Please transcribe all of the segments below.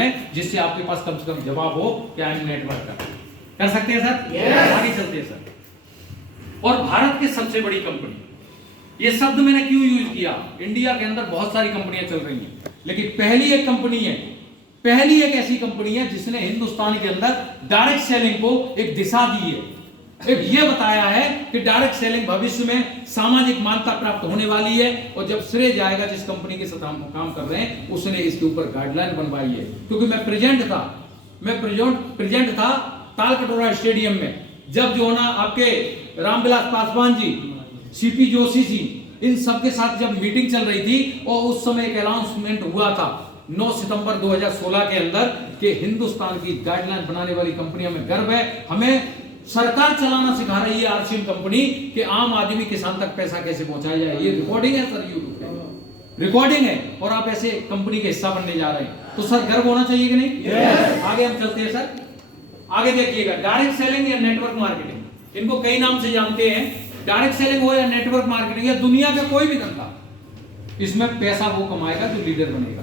लें, जिससे आपके पास कम से कम जवाब हो कि आई एम नेटवर्कर। कर सकते हैं सर? yes. आगे चलते हैं सर। और भारत की सबसे बड़ी कंपनी, ये शब्द मैंने क्यों यूज किया? इंडिया के अंदर बहुत सारी कंपनियां चल रही हैं, लेकिन पहली एक कंपनी है, पहली एक ऐसी कंपनी है जिसने हिंदुस्तान के अंदर डायरेक्ट सेलिंग को एक दिशा दी है, एक ये बताया है कि डायरेक्ट सेलिंग भविष्य में सामाजिक मान्यता प्राप्त होने वाली है, और जब श्रेय जाएगा जिस कंपनी के साथ हम काम कर रहे हैं उसने इसके ऊपर गाइडलाइन बनवाई है। क्योंकि मैं प्रेजेंट था तालकटोरा स्टेडियम में, जब जो ना आपके रामविलास पासवान जी, सीपी जोशी जी, इन सबके साथ जब मीटिंग चल रही थी, और उस समय एक अनाउंसमेंट हुआ था 9 सितंबर 2016 के अंदर कि हिंदुस्तान की गाइडलाइन बनाने वाली कंपनियों में गर्व है, हमें सरकार चलाना सिखा रही है आरसीएम कंपनी कि आम आदमी किसान तक पैसा कैसे पहुंचाया जाए। ये रिकॉर्डिंग है सर, यूट्यूब पे रिकॉर्डिंग है, और आप ऐसे कंपनी के हिस्सा बनने जा रहे हैं, तो सर गर्व होना चाहिए कि नहीं? yes. आगे हम चलते हैं सर, आगे देखिएगा, डायरेक्ट सेलिंग या नेटवर्क मार्केटिंग, इनको कई नाम से जानते हैं। डायरेक्ट सेलिंग हो या नेटवर्क मार्केटिंग या दुनिया का कोई भी धंधा, इसमें पैसा वो कमाएगा जो लीडर बनेगा।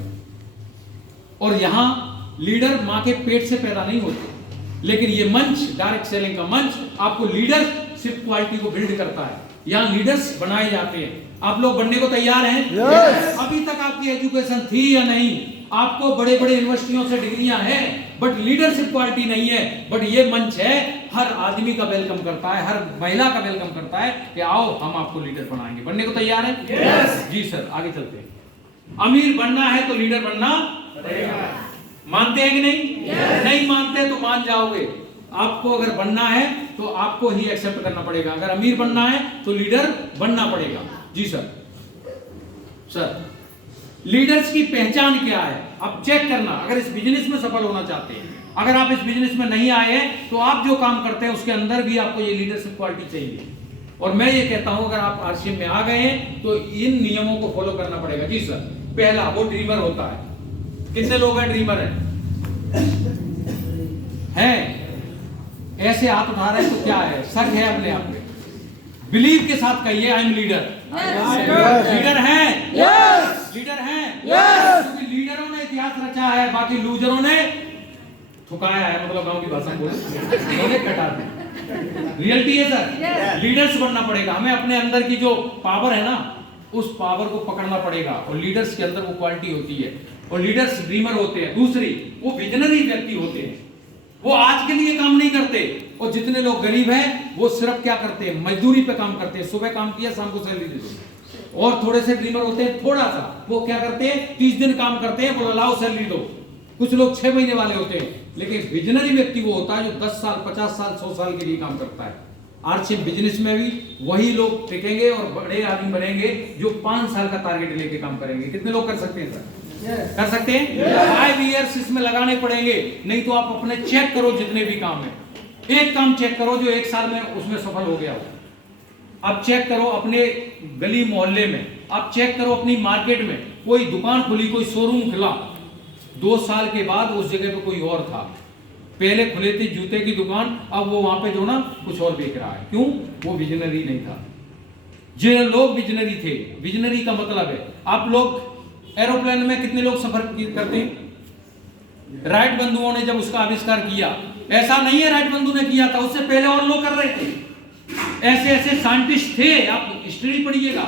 और यहां लीडर मां के पेट से पैदा नहीं होते, लेकिन ये मंच, डायरेक्ट सेलिंग का मंच, आपको लीडरशिप क्वालिटी को बिल्ड करता है। यहां लीडर्स बनाए जाते हैं। आप लोग बनने को तैयार हैं? yes. अभी तक आपकी एजुकेशन थी या नहीं? आपको बड़े बड़े यूनिवर्सिटियों से डिग्रियां हैं, बट लीडरशिप क्वालिटी नहीं है। बट ये मंच है, हर आदमी का वेलकम करता है, हर महिला का वेलकम करता है कि आओ हम आपको लीडर बनाएंगे। बनने को तैयार है? yes. जी सर, आगे चलते हैं। अमीर बनना है तो लीडर बनना पड़ेगा। मानते हैं कि नहीं? yes. नहीं मानते तो मान जाओगे। आपको अगर बनना है तो आपको ही एक्सेप्ट करना पड़ेगा, अगर अमीर बनना है तो लीडर बनना पड़ेगा। जी सर। सर, लीडर्स की पहचान क्या है? आप चेक करना, अगर इस बिजनेस में सफल होना चाहते हैं, अगर आप इस बिजनेस में नहीं आए हैं तो आप जो काम करते हैं उसके अंदर भी आपको ये लीडरशिप क्वालिटी चाहिए। और मैं ये कहता हूं अगर आप आरसीएम में आ गए हैं तो इन नियमों को फॉलो करना पड़ेगा। जी सर। पहला, वो ड्रीमर होता है। कितने लोग हैं ड्रीमर हैं? ऐसे हाथ उठा रहे हैं तो क्या है? शक है अपने आप में? बिलीव के साथ कहिए आई एम लीडर। लीडर हैं? लीडर हैं? क्योंकि लीडरों ने इतिहास रचा है, बाकी लूजरों ने थुकाया है, मतलब गांव की भाषा में बोले कटा दिया। रियलिटी है सर। लीडर्स बनना पड़ेगा हमें, अपने अंदर की जो पावर है ना उस पावर को पकड़ना पड़ेगा, और लीडर्स के अंदर वो क्वालिटी होती है। और लीडर्स ड्रीमर होते हैं। दूसरी, वो विजनरी व्यक्ति होते हैं, वो आज के लिए काम नहीं करते। और जितने लोग गरीब हैं वो सिर्फ क्या करते हैं? मजदूरी पे काम करते हैं, सुबह काम किया शाम को सैलरी दे दो। और थोड़े से ड्रीमर होते हैं, थोड़ा सा, वो क्या करते हैं? 30 दिन काम करते हैं, बोलो लाओ सैलरी दो। कुछ लोग 6 महीने वाले होते हैं। लेकिन विजनरी व्यक्ति वो होता है जो 10 साल 50 साल 100 साल के लिए काम करता है। आरसीएम बिजनेस में भी वही लोग टिकेंगे और बड़े आदमी बनेंगे जो 5 साल का टारगेट लेके काम करेंगे। कितने लोग कर सकते हैं सर? कर सकते हैं? 5 इयर्स इसमें लगाने पड़ेंगे, नहीं तो आप अपने चेक करो जितने भी काम है, एक काम चेक करो जो 1 साल में उसमें सफल हो गया हो। आप चेक करो अपने गली मोहल्ले में, आप चेक करो अपनी मार्केट में, कोई दुकान खुली, कोई शोरूम खुला, 2 साल के बाद उस जगह पे कोई और था। पहले खुले थे जूते की दुकान, अब वो वहां पे जो ना कुछ और बेच रहा है। क्यों? वो विजनरी नहीं था। जो लोग विजनरी थे, विजनरी का मतलब है, आप लोग एरोप्लेन में कितने लोग सफर करते हैं? राइट बंधुओं ने जब उसका आविष्कार किया, ऐसा नहीं है राइट बंधु ने किया था, उससे पहले और लोग कर रहे थे। ऐसे ऐसे साइंटिस्ट थे, आप हिस्ट्री पढ़िएगा,